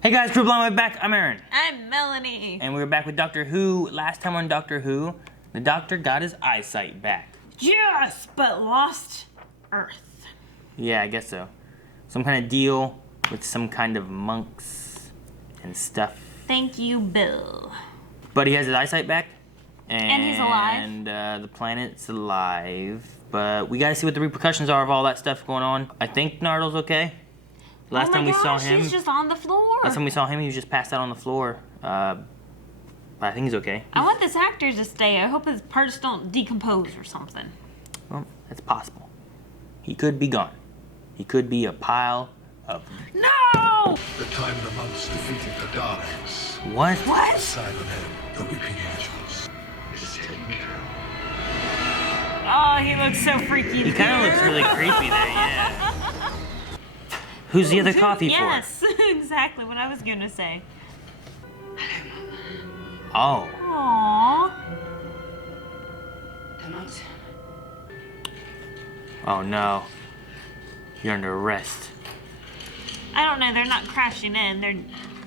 Hey guys, Crew Blind, we're back. I'm Aaron. I'm Melanie. And we're back with Doctor Who. Last time on Doctor Who, the Doctor got his eyesight back. Yes, but lost Earth. Yeah, I guess so. Some kind of deal with some kind of monks and stuff. Thank you, Bill. But he has his eyesight back. And he's alive. And the planet's alive. But we gotta see what the repercussions are of all that stuff going on. I think Nardle's okay. Last time we saw him, he's just on the floor. Last time we saw him, he was just passed out on the floor. But I think he's okay. I want this actor to stay. I hope his parts don't decompose or something. Well, that's possible. He could be gone. He could be a pile of... No! The time the monks defeated the Daleks. What? What? The Silent Head, the Weeping Angels, is taken care of. Oh, he looks so freaky. He kind of looks really creepy there, yeah. Who's the other coffee for? Yes, exactly what I was going to say. Oh. Aww. The monks. Oh no. You're under arrest. I don't know, they're not crashing in. They're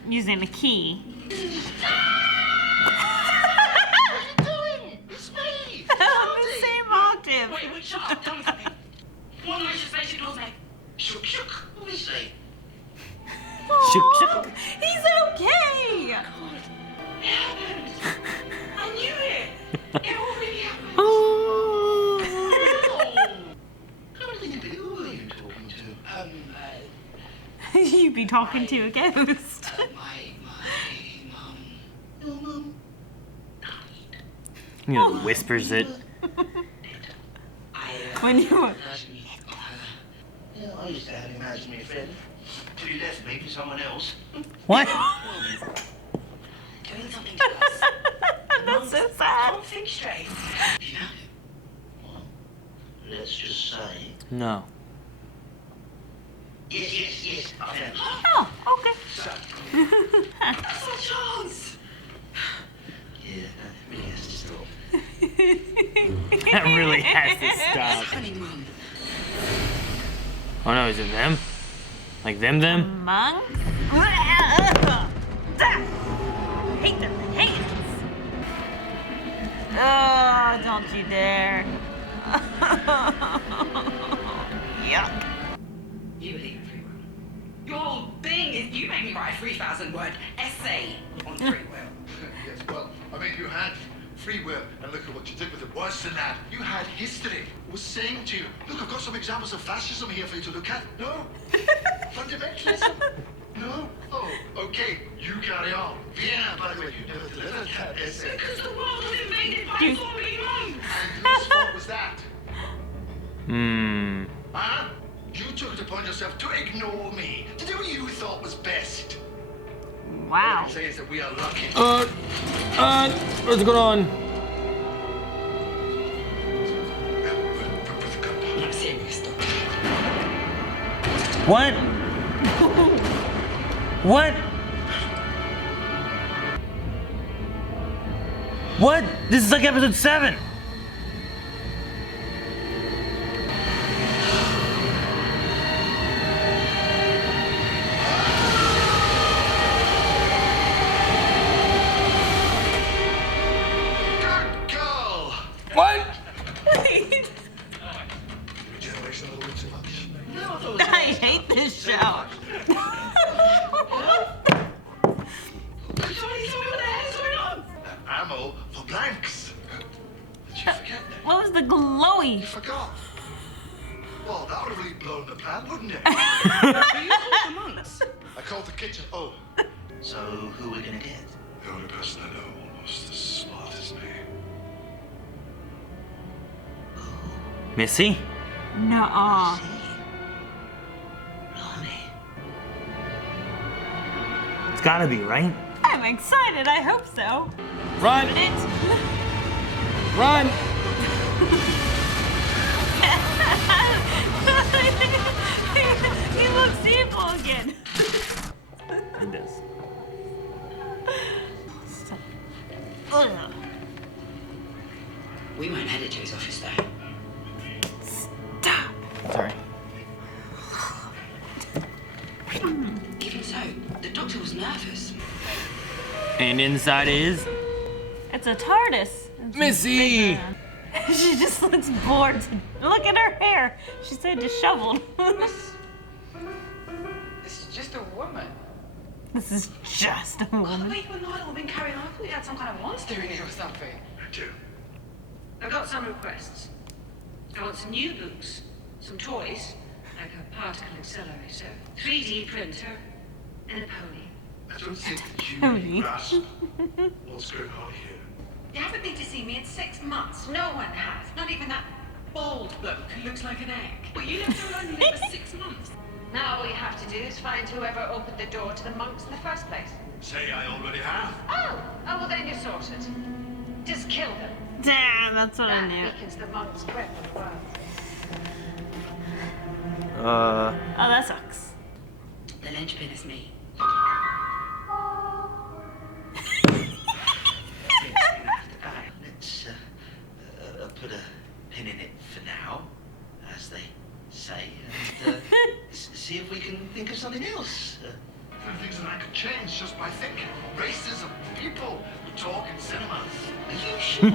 using a key. What are you doing? It's me! The same octave. Wait, shut up. Tell me something. One night just makes it goes like, shook, shook. What did he say? Shook, shook. He's okay. God. It happened. I knew it. It already happened. Oh. How many people who are you talking to? You'd be talking to a ghost. My mum. Your mum died. You know, whispers it. When you were... Yeah, I used to have him as my friend. Till he left me for someone else. What? Doing something to us. That's so sad. Can't think straight. You know? Well, let's just say. No. Yes. I found him. Oh, okay. So. That's a chance. Yeah, that really has to stop. That really has to stop. Honeymoon. Oh no, is it them? Like them? Monk? Hate their hands. Oh, don't you dare. Yuck. You believe in free will. Your whole thing is you made me write a 3,000-word essay on free will. Yes, well, I mean, you had free will, and look at what you did with it. Worse than that, you had history. I was saying to you, look, I've got some examples of fascism here for you to look at. No. Fundamentalism. No. Oh, okay. You carry on. Yeah, by the way, you never delivered that essay. Because the world was invaded by zombie monks. And whose fault was that? Huh? You took it upon yourself to ignore me, to do what you thought was best. All I Wow. can say is that we are lucky. What's going on? I'm serious, Doctor. What? What? What? This is like episode 7. Good girl. What? Wait. Regeneration a little bit too much. No, I thought it was I hate this show. Somebody tell me what the hell is going on? Ammo for blanks. Did you forget that? What was the glowy? You forgot. Well, that would have really blown the plan, wouldn't it? You called the monks. I called the kitchen. Oh, So, who are we gonna get? the only person I know almost as smart as me. Missy? Nuh-uh. Blimey. It's gotta be, right? I'm excited. I hope so. Run! It. Run! He looks evil again. It does. Ugh. We won't head it to his office, though. Stop. Sorry. Even so, the doctor was nervous. And inside is It's a TARDIS. It's Missy. bigger. She just looks bored. Look at her hair. She's so disheveled. This is just a woman. This is just a Oh, woman. wait, we're not all been carrying on. I thought we had some kind of monster in here or something. I do. I've got some requests. I want some new books, some toys, like a particle accelerator, 3D printer, and a pony. I don't think that you Tony. really grasp what's going on here. You haven't been to see me in 6 months. No one has. Not even that bald bloke who looks like an egg. But you lived alone here for 6 months. Now all you have to do is find whoever opened the door to the monks in the first place. Say I already have. Oh, well then you're sorted. Just kill them. Damn, that's what I That knew. weakens the monks' grip on the world. Oh, that sucks. The linchpin is me. Let's put a pin in it for now, as they say, and see if we can think of something else. There are things that I could change just by thinking. Racism, people who talk in cinemas. Are you sure?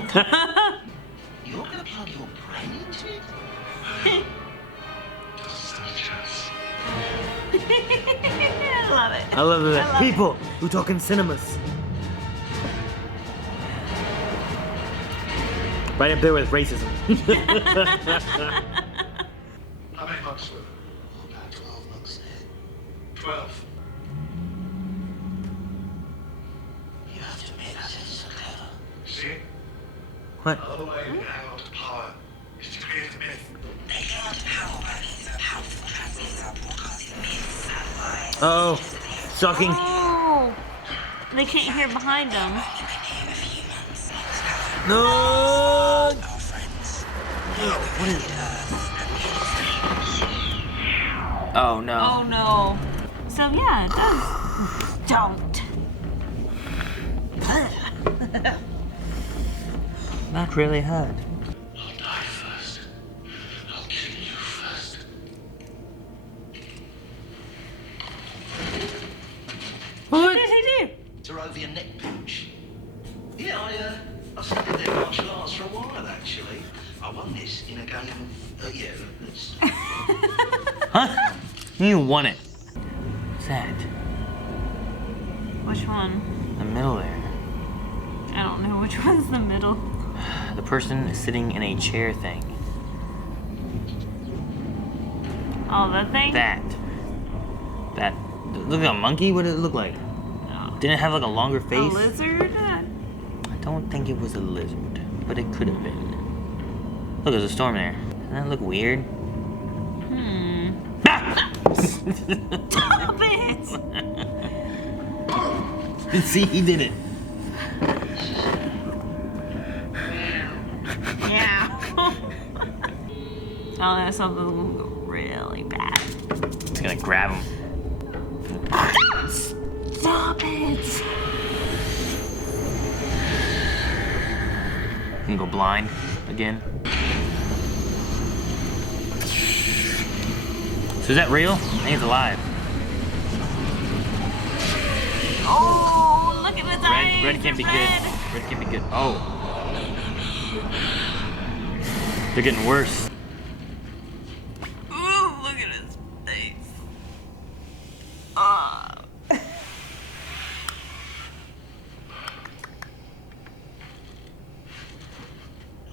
You're going to plug your brain into it? Doesn't stand a chance. I love it. I love that. I love People who talk in cinemas. Right up there with racism. How many months were there? Oh, about 12 months ahead. 12. You have to admit that it's so clever. See? What? Another way to hang on to power is to create a myth. They can't power these are powerful transmitters are broadcasting myths and lies. Oh, sucking. Oh, they can't hear behind them. In a few months. No. Our friends. What is? Oh no. Oh no. So yeah, it does. Don't. Not really hard. I'll die first. I'll kill you first. What did he do? Zerovian neck pinch. Yeah, I studied their martial arts for a while, actually. I won this in a game of, yeah, that's... Huh? You won it. What's that? Which one? The middle there. I don't know which one's the middle. The person is sitting in a chair thing. Oh, that thing? That. Look like a monkey? What did it look like? No. Didn't it have like a longer A face? lizard? I don't think it was a lizard, but it could have been. Look, there's a storm there. Doesn't that look weird? Stop it! See, he did it. Yeah. Oh, that's something really bad. It's gonna grab him. Stop it! You can go blind again. So is that real? I think it's alive. Oh, look at his eyes. Red can't be They're good. red. Red can't be good. Oh. They're getting worse. Ooh, look at his face. Ah. I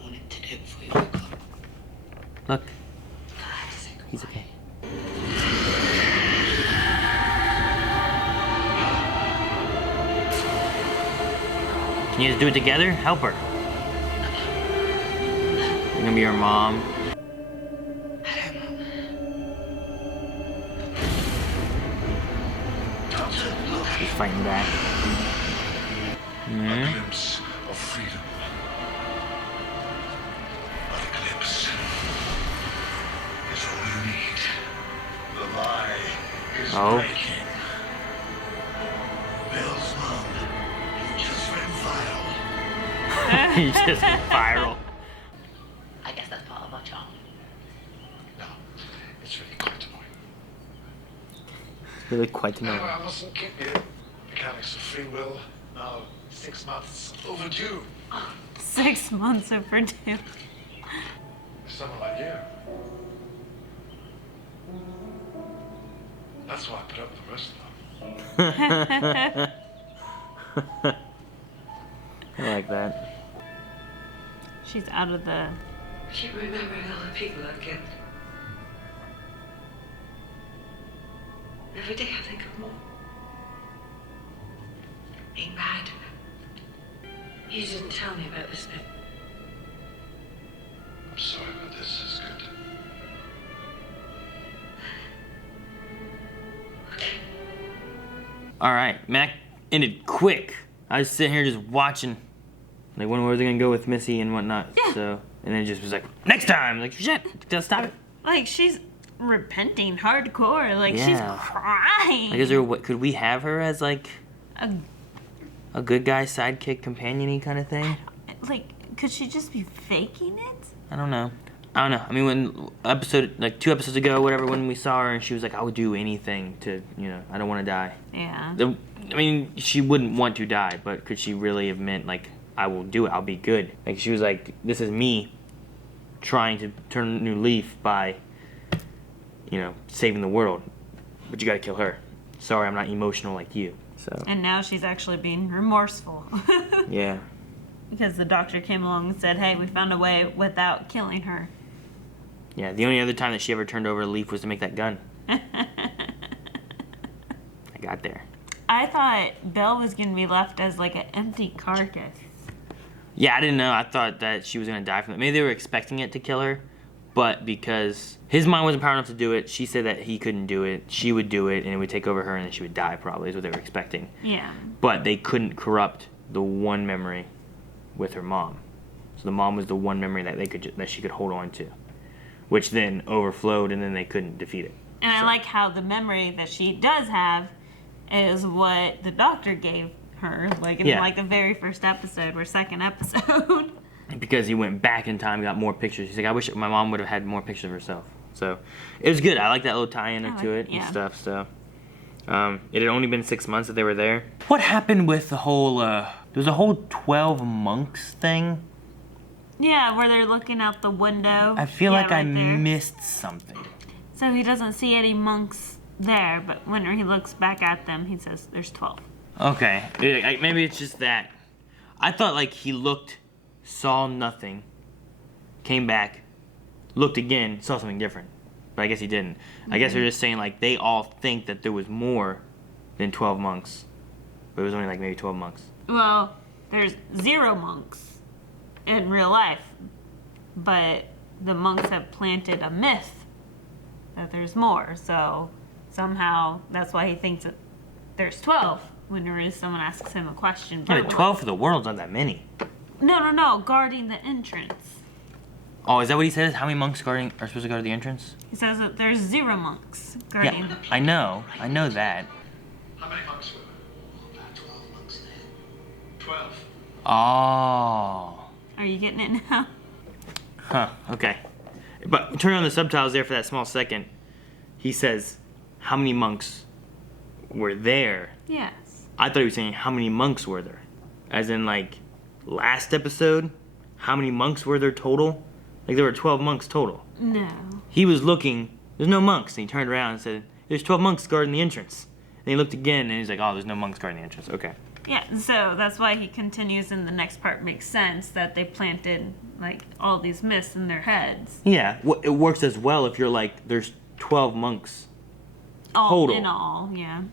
wanted to do it for you. Look. He's okay. Can you guys do it together? Help her. You're gonna be her mom. She's fighting back. A glimpse of freedom. A glimpse is all you need. The lie is Oh. breaking. Bill's mom, you just went viral. He just went viral. I guess that's part of our charm. No, it's really quite annoying. It's really quite No, annoying. I mustn't keep you. Mechanics of free will, now 6 months overdue. 6 months overdue. Someone like you. That's why I put up with the rest of them. I like that. She's out of the... Keep remembering all the people I've killed. Every day I think of more. Being bad. You didn't tell me about this bit. I'm sorry, but this is good. Okay. All right, Mac ended quick. I was sitting here just watching, like, when were they gonna go with Missy and whatnot. Yeah. So, and then it just was like, next time, like, shit, just stop it. Like, she's repenting hardcore. Like, she's Yeah. crying. Like, is there what could we have her as like a good guy sidekick companion-y kind of thing? Like, could she just be faking it? I don't know. I mean, when like 2 episodes ago, whatever, when we saw her and she was like, I would do anything to, I don't want to die. Yeah. I mean, she wouldn't want to die, but could she really have meant, like, I will do it, I'll be good? Like, she was like, this is me trying to turn a new leaf by, saving the world. But you gotta kill her. Sorry, I'm not emotional like you. So. And now she's actually being remorseful. Yeah. Because the doctor came along and said, hey, we found a way without killing her. Yeah, the only other time that she ever turned over a leaf was to make that gun. I got there. I thought Belle was going to be left as like an empty carcass. Yeah, I didn't know. I thought that she was going to die from it. Maybe they were expecting it to kill her, but because his mind wasn't powerful enough to do it, she said that he couldn't do it. She would do it, and it would take over her, and then she would die probably, is what they were expecting. Yeah. But they couldn't corrupt the one memory with her mom. So the mom was the one memory that she could hold on to, which then overflowed, and then they couldn't defeat it. And So- I like how the memory that she does have is what the doctor gave her, like in like the very first episode or second episode. Because he went back in time and got more pictures. He's like, I wish my mom would have had more pictures of herself. So it was good. I like that little tie-in to it and stuff. So it had only been 6 months that they were there. What happened with the whole? There was a whole 12 monks thing. Yeah, where they're looking out the window. I feel like right I there. missed something. So he doesn't see any monks there, but when he looks back at them, he says there's 12. Okay, maybe it's just that. I thought like he looked, saw nothing, came back, looked again, saw something different. But I guess he didn't. I guess they're just saying like they all think that there was more than 12 monks. But it was only like maybe 12 monks. Well, there's 0 monks in real life, but the monks have planted a myth that there's more. So somehow that's why he thinks that there's 12 whenever someone asks him a question. Yeah, but 12 for the world's not that many. No, guarding the entrance. Oh, is that what he says? How many monks are supposed to go to the entrance? He says that there's 0 monks guarding. Yeah, I know that. How many monks were there? About 12 monks there. 12. Oh. Are you getting it now? Huh, okay. But turn on the subtitles there for that small second. He says, how many monks were there? Yes. I thought he was saying, how many monks were there? As in, like, last episode, how many monks were there total? Like, there were 12 monks total. No. He was looking, there's no monks. And he turned around and said, there's 12 monks guarding the entrance. And he looked again, and he's like, oh, there's no monks guarding the entrance. Okay. Yeah, so that's why he continues in the next part. Makes sense that they planted, like, all these myths in their heads. Yeah, it works as well if you're like, there's 12 monks All total. in all, yeah.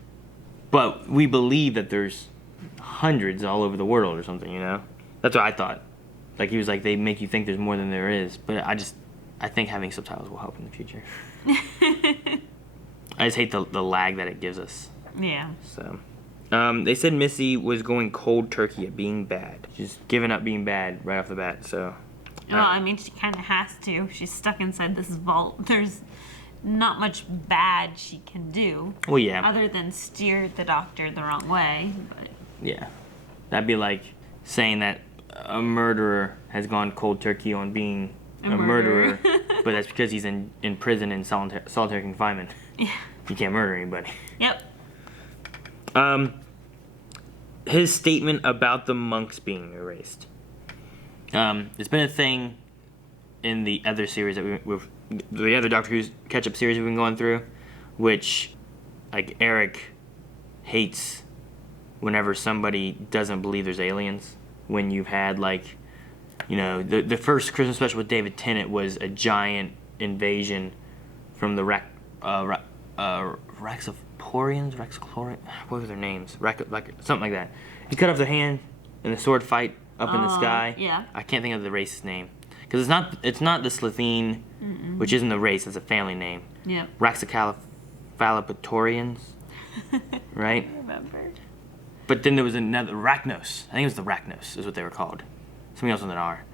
But we believe that there's hundreds all over the world or something, That's what I thought. Like, he was like, they make you think there's more than there is. But I think having subtitles will help in the future. I just hate the lag that it gives us. Yeah. So, they said Missy was going cold turkey at being bad. She's giving up being bad right off the bat, so. Well, I mean, she kind of has to. She's stuck inside this vault. There's not much bad she can do. Well, yeah. Other than steer the doctor the wrong way. But Yeah. That'd be like saying that a murderer has gone cold turkey on being a murderer. But that's because he's in prison in solitary confinement. Yeah. You can't murder anybody. Yep. his statement about the monks being erased. It's been a thing in the other series that the other Doctor Who's catch-up series we've been going through, which, like, Eric hates whenever somebody doesn't believe there's aliens. When you've had, like, you know, the first Christmas special with David Tennant was a giant invasion from the Rexoporians, what were their names? Something like that. He cut off their hand in the sword fight up in the sky. Yeah. I can't think of the race's name. Because it's not the Slitheen, which isn't the race, it's a family name. Yep. Raxacalipatorians, right? I remember. But then there was another, Rachnos. I think it was the Rachnos is what they were called. Something else with an R.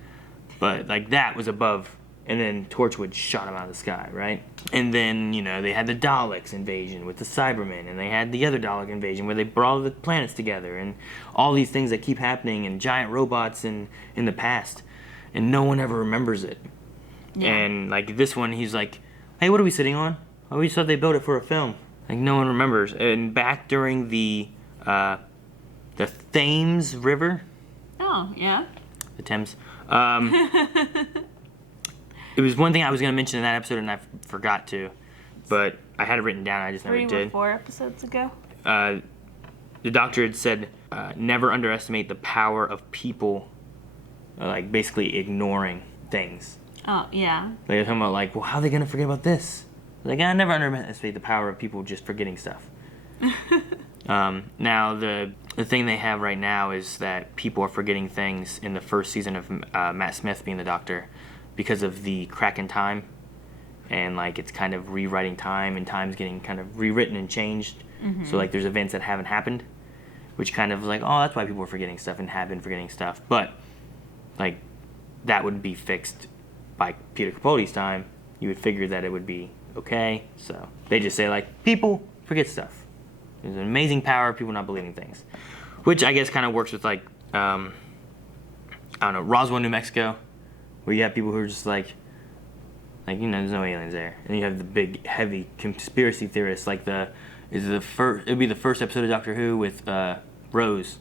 But, like, that was above, and then Torchwood shot him out of the sky, right? And then, you know, they had the Daleks invasion with the Cybermen, and they had the other Dalek invasion where they brought all the planets together, and all these things that keep happening, and giant robots in the past. And no one ever remembers it. Yeah. And, like, this one, he's like, hey, what are we sitting on? Oh, we thought they built it for a film. Like, no one remembers. And back during the Thames River. Oh, yeah. The Thames. It was one thing I was going to mention in that episode, and I forgot to. But I had it written down, I just never did. 3 or 4 episodes ago? The doctor had said, never underestimate the power of people, like, basically ignoring things. Oh, yeah. They're talking about, like, well, how are they going to forget about this? Like, I never underestimate the power of people just forgetting stuff. Now, the thing they have right now is that people are forgetting things in the first season of Matt Smith being the Doctor because of the crack in time. And, like, it's kind of rewriting time, and time's getting kind of rewritten and changed. Mm-hmm. So, like, there's events that haven't happened, which kind of like, oh, that's why people are forgetting stuff and have been forgetting stuff. But, like, that would be fixed by Peter Capaldi's time. You would figure that it would be okay. So they just say, like, people forget stuff. There's an amazing power of people not believing things, which I guess kind of works with, like, I don't know, Roswell, New Mexico, where you have people who are just like, you know, there's no aliens there, and you have the big, heavy conspiracy theorists, like it'd be the first episode of Doctor Who with Rose,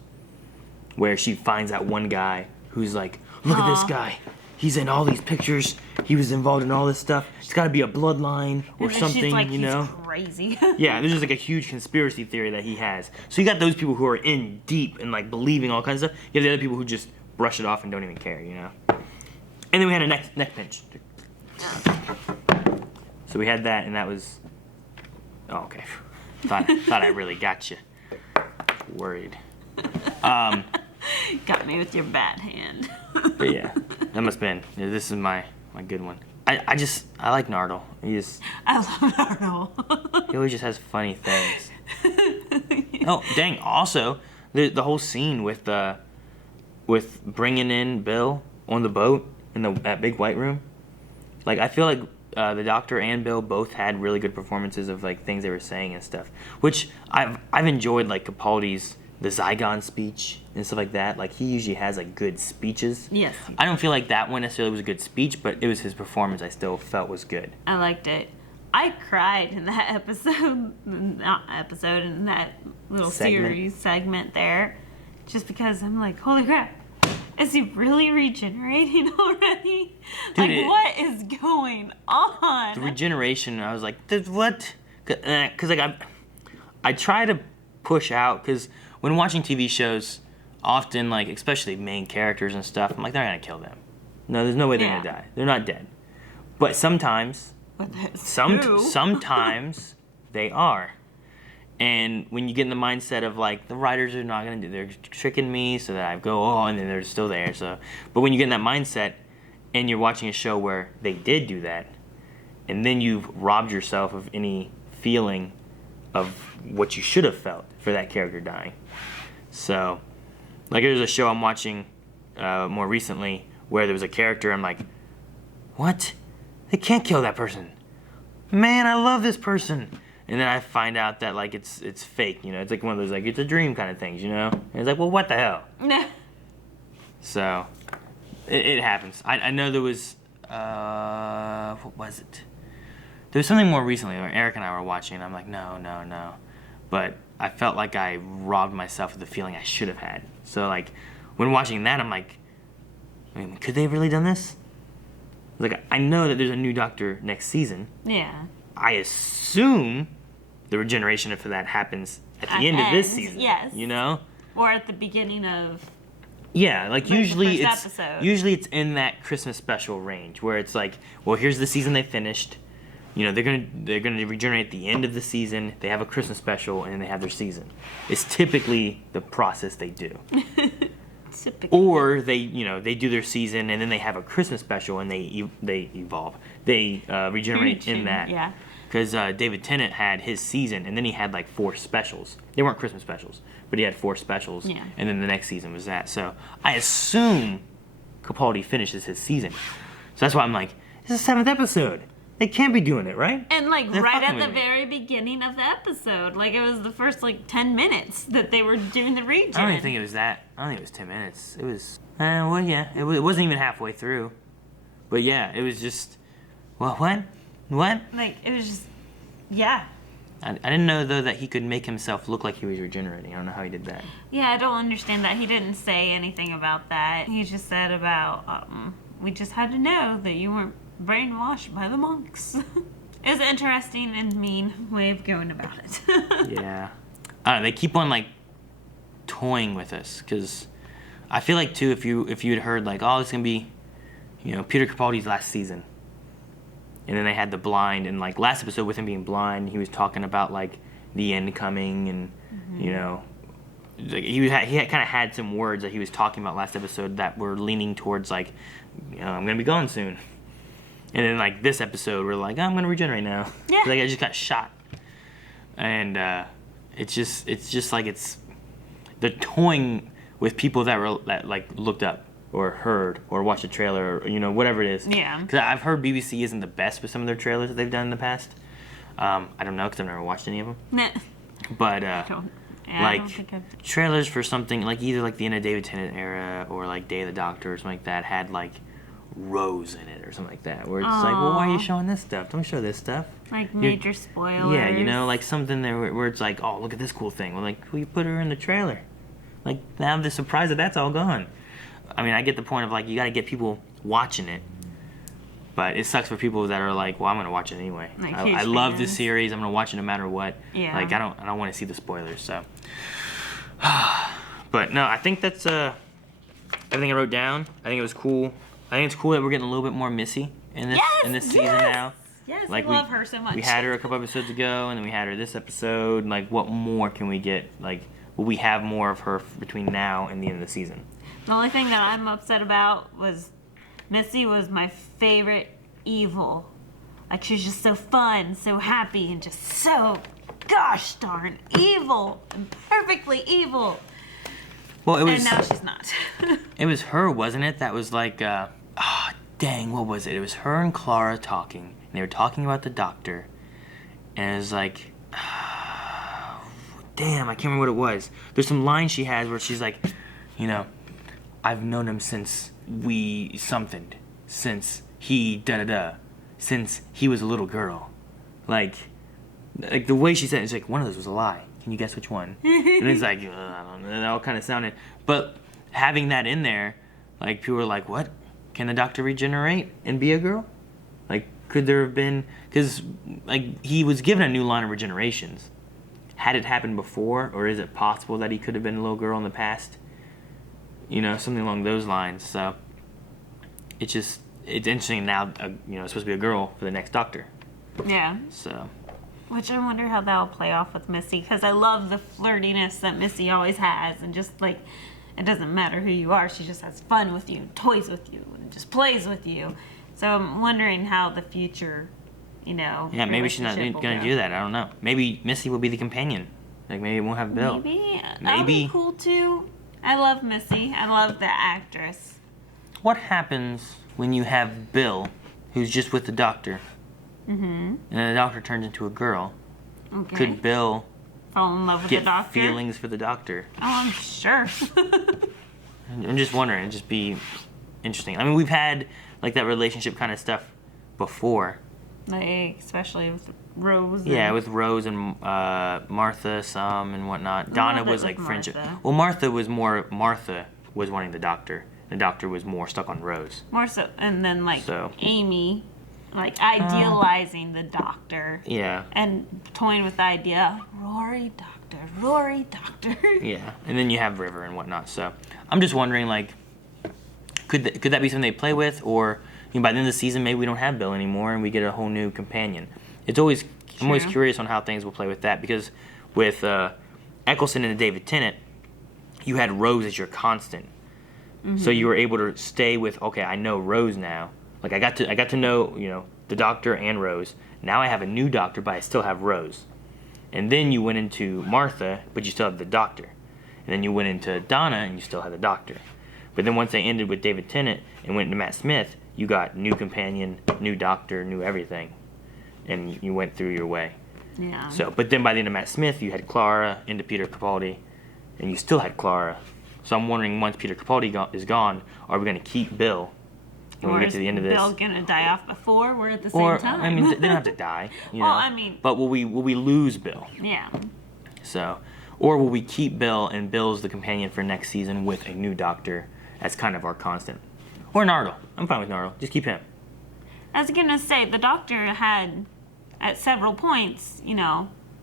where she finds that one guy who's like, look at this guy. He's in all these pictures. He was involved in all this stuff. It's got to be a bloodline or something, she's like, you know? He's crazy. Yeah, there's just like a huge conspiracy theory that he has. So you got those people who are in deep and like believing all kinds of stuff. You have the other people who just brush it off and don't even care, you know? And then we had a neck pinch. So we had that, and that was... Oh, okay. Thought I really got you. Worried. Got me with your bad hand. But yeah, that must have been. Yeah, this is my good one. I like Nardole. I love Nardole. He always just has funny things. Oh, dang. Also, the whole scene with bringing in Bill on the boat in that big white room. Like, I feel like the Doctor and Bill both had really good performances of, like, things they were saying and stuff. Which I've enjoyed, like, Capaldi's the Zygon speech and stuff like that. Like, he usually has, like, good speeches. Yes. I don't feel like that one necessarily was a good speech, but it was his performance I still felt was good. I liked it. I cried in that episode, in that little series segment there, just because I'm like, holy crap, is he really regenerating already? Dude, what is going on? The regeneration, I was like, what? Because, like, I try to push out, because when watching TV shows, often, like, especially main characters and stuff, I'm like, they're going to kill them. No, there's no way they're going to die. They're not dead. But sometimes, sometimes they are. And when you get in the mindset of, like, the writers are not going to do, they're tricking me so that I go, oh, and then they're still there. So, but when you get in that mindset and you're watching a show where they did do that, and then you've robbed yourself of any feeling of what you should have felt for that character dying. So, like, there's a show I'm watching more recently where there was a character, I'm like, what? They can't kill that person. Man, I love this person. And then I find out that, like, it's fake, you know? It's like one of those, like, it's a dream kind of things, you know? And it's like, well, what the hell? So, it happens. I know there was, what was it? There was something more recently where Eric and I were watching, and I'm like, no. But I felt like I robbed myself of the feeling I should have had. So like when watching that, I'm like, I mean, could they have really done this? Like, I know that there's a new Doctor next season. Yeah. I assume the regeneration for that happens at the end of this season. Yes. You know? Or at the beginning of. Yeah, like the usually first it's episode. usually it's in that Christmas special range where it's like, well, here's the season they finished. You know, they're gonna regenerate at the end of the season. They have a Christmas special and then they have their season. It's typically the process they do. Typically. Or they do their season and then they have a Christmas special and they evolve. They regenerate in that. Yeah. Because David Tennant had his season and then he had like 4 specials. They weren't Christmas specials, but he had 4 specials. Yeah. And then the next season was that. So I assume Capaldi finishes his season. So that's why I'm like, this is the 7th episode. They can't be doing it, right? And like They're right fucking at the with me. very beginning of the episode, like it was the first like 10 minutes that they were doing the regen. I don't even think it was that. I don't think it was 10 minutes. It was, well, yeah. It wasn't even halfway through. But yeah, it was just, well, what? What? Like it was just, yeah. I didn't know, though, that he could make himself look like he was regenerating. I don't know how he did that. Yeah, I don't understand that. He didn't say anything about that. He just said about, we just had to know that you weren't brainwashed by the monks. It was an interesting and mean way of going about it. Yeah. I don't know, they keep on, like, toying with us. Because I feel like, too, if you had heard, like, oh, it's going to be, Peter Capaldi's last season. And then they had the blind, and like last episode with him being blind, he was talking about like the end coming, and like he had kind of had some words that he was talking about last episode that were leaning towards like, I'm gonna be gone soon. And then like this episode, we're like, oh, I'm gonna regenerate now. Yeah. Like I just got shot, and it's just like it's they're toying with people that like looked up or heard or watched a trailer or whatever it is. Yeah. Because I've heard BBC isn't the best with some of their trailers that they've done in the past. I don't know because I've never watched any of them. Nah. But I don't like think I've... trailers for something like either like the end of David Tennant era or like Day of the Doctor or something like that had like Rose in it or something like that. Where it's like, well, why are you showing this stuff? Don't show this stuff. Like major spoilers. Yeah, like something there where it's like, oh, look at this cool thing. Well, like, well, you put her in the trailer. Like now I'm just surprised that that's all gone. I mean, I get the point of like you got to get people watching it, but it sucks for people that are like, well, I'm gonna watch it anyway. Like I huge love the fans. series. I'm gonna watch it no matter what. Yeah. Like I don't want to see the spoilers. So, but no, I think that's everything I wrote down. I think it was cool. I think it's cool that we're getting a little bit more Missy in this season now. Yes, Like I love her so much. We had her a couple episodes ago, and then we had her this episode. Like, what more can we get? Like, will we have more of her between now and the end of the season? The only thing that I'm upset about was Missy was my favorite evil. Like, she's just so fun, so happy, and just so gosh darn evil and perfectly evil. Well, it was. And now she's not. It was her, wasn't it? That was like, dang, what was it? It was her and Clara talking, and they were talking about the Doctor, and it was like, damn, I can't remember what it was. There's some line she has where she's like, I've known him since we something, since he da-da-da, since he was a little girl. Like the way she said it, it's like, one of those was a lie. Can you guess which one? And it's like, I don't know, that all kind of sounded. But having that in there, like, people were like, what? Can the Doctor regenerate and be a girl? Like, could there have been, because, like, he was given a new line of regenerations. Had it happened before, or is it possible that he could have been a little girl in the past? Something along those lines. So it's interesting now. It's supposed to be a girl for the next Doctor. Yeah. So. Which I wonder how that will play off with Missy, because I love the flirtiness that Missy always has, and just like, it doesn't matter who you are, she just has fun with you, toys with you, and just plays with you. So I'm wondering how the future, Yeah, maybe she's not relationship going will to go. do that. I don't know. Maybe Missy will be the companion. Like, maybe it won't have Bill. Maybe. That would be cool too. I love Missy. I love the actress. What happens when you have Bill, who's just with the Doctor, and then the Doctor turns into a girl? Okay. Could Bill Fall in love with the get Doctor? feelings for the Doctor? Oh, I'm sure. I'm just wondering. It'd just be interesting. I mean, we've had like that relationship kind of stuff before, Like, especially with Rose. Yeah, and- with Rose and Martha some and whatnot. Donna bit was with like friendship. Martha. Well, Martha was wanting the doctor. The doctor was more stuck on Rose. More so, and then like So- Amy, like idealizing the doctor Yeah. and toying with the idea, Rory doctor. Yeah, and then you have River and whatnot. So I'm just wondering, like, could that be something they play with, or by the end of the season, maybe we don't have Bill anymore and we get a whole new companion. I'm always True. curious on how things will play with that, because with Eccleston and David Tennant, you had Rose as your constant, so you were able to stay with. Okay, I know Rose now. Like I got to know the Doctor and Rose. Now I have a new Doctor, but I still have Rose. And then you went into Martha, but you still have the Doctor. And then you went into Donna, and you still had the Doctor. But then once they ended with David Tennant and went into Matt Smith, you got new companion, new Doctor, new everything. And you went through your way. Yeah. So, but then by the end of Matt Smith, you had Clara into Peter Capaldi, and you still had Clara. So I'm wondering, once Peter Capaldi is gone, are we going to keep Bill when we get to the end of this? Bill gonna die off before we're at the same Or time? I mean, they don't have to die. You Well, know? I mean- but will we lose Bill? Yeah. So, or will we keep Bill, and Bill's the companion for next season with a new Doctor as kind of our constant? Or Nardole. I'm fine with Nardole. Just keep him. I was gonna say the Doctor had, at several points,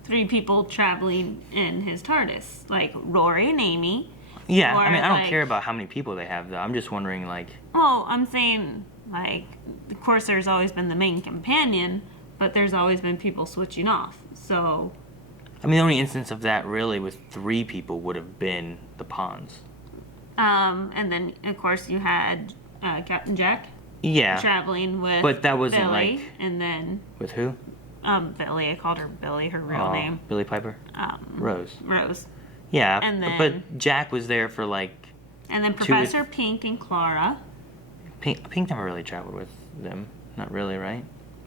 3 people traveling in his TARDIS, like Rory and Amy. Yeah, Or, I mean, I don't like- care about how many people they have, though. I'm just wondering, like, Well, I'm saying, like, of course, there's always been the main companion, but there's always been people switching off. So, I mean, the only instance of that really with 3 people would have been the Ponds. and then of course you had Captain Jack Yeah. traveling with But that wasn't, Billy, like- and then With who? Billy. I called her Billy, her real Oh, name. Billy Piper? Rose. Rose. Yeah, And then- but Jack was there for, like, And then 2 Professor Pink and Clara. Pink never really traveled with them. Not really, right?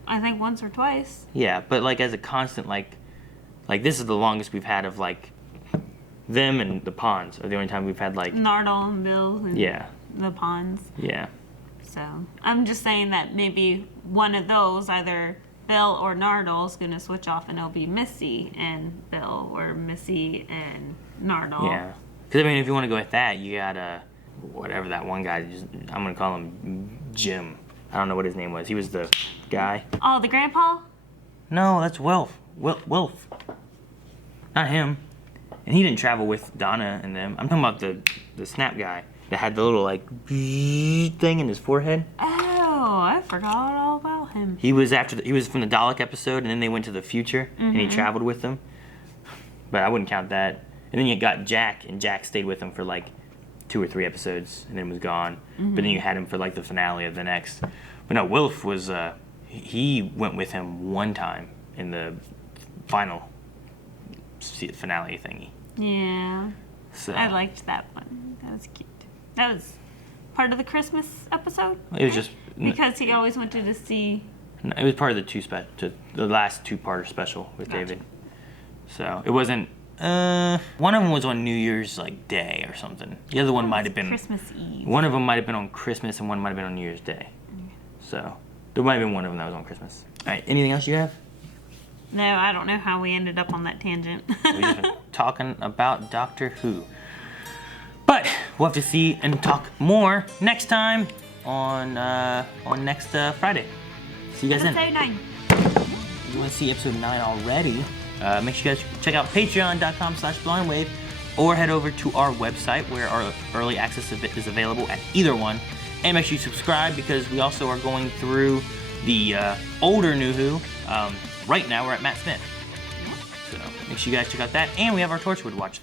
I think once or twice. Yeah, but, like, as a constant, like this is the longest we've had of, like, them and the Ponds are the only time we've had, like, Nardole and Bill and yeah, the Ponds. yeah. So I'm just saying that maybe one of those, either Bill or Nardole, is gonna switch off, and it'll be Missy and Bill, or Missy and Nardole. Yeah. Because, I mean, if you want to go with that, you got, whatever that one guy, I'm going to call him Jim. I don't know what his name was. He was the guy. Oh, the grandpa? No, that's Wilf. Wilf. Not him. And he didn't travel with Donna and them. I'm talking about the Snap guy that had the little, like, thing in his forehead. Oh, I forgot all about him. He was he was from the Dalek episode, and then they went to the future, and he traveled with them. But I wouldn't count that. And then you got Jack, and Jack stayed with him for like 2 or 3 episodes, and then was gone. But then you had him for like the finale of the next. But no, Wilf was he went with him one time in the final finale thingy. Yeah, So I liked that one. That was cute. That was part of the Christmas episode. it was just Because he always wanted to see. it was part of the last 2-parter special with Gotcha. David. So it wasn't. One of them was on New Year's like day or something. The other one might have been Christmas Eve. One of them might have been on Christmas, and one might have been on New Year's Day. So there might have been one of them that was on Christmas. All right, anything else you have? No, I don't know how we ended up on that tangent. We've just been talking about Doctor Who. But we'll have to see and talk more next time on next Friday. See you guys then. Episode 9. If you want to see episode 9 already, make sure you guys check out patreon.com/blindwave, or head over to our website where our early access is available at either one. And make sure you subscribe, because we also are going through the older New Who. Right now we're at Matt Smith. So make sure you guys check out that. And we have our Torchwood watch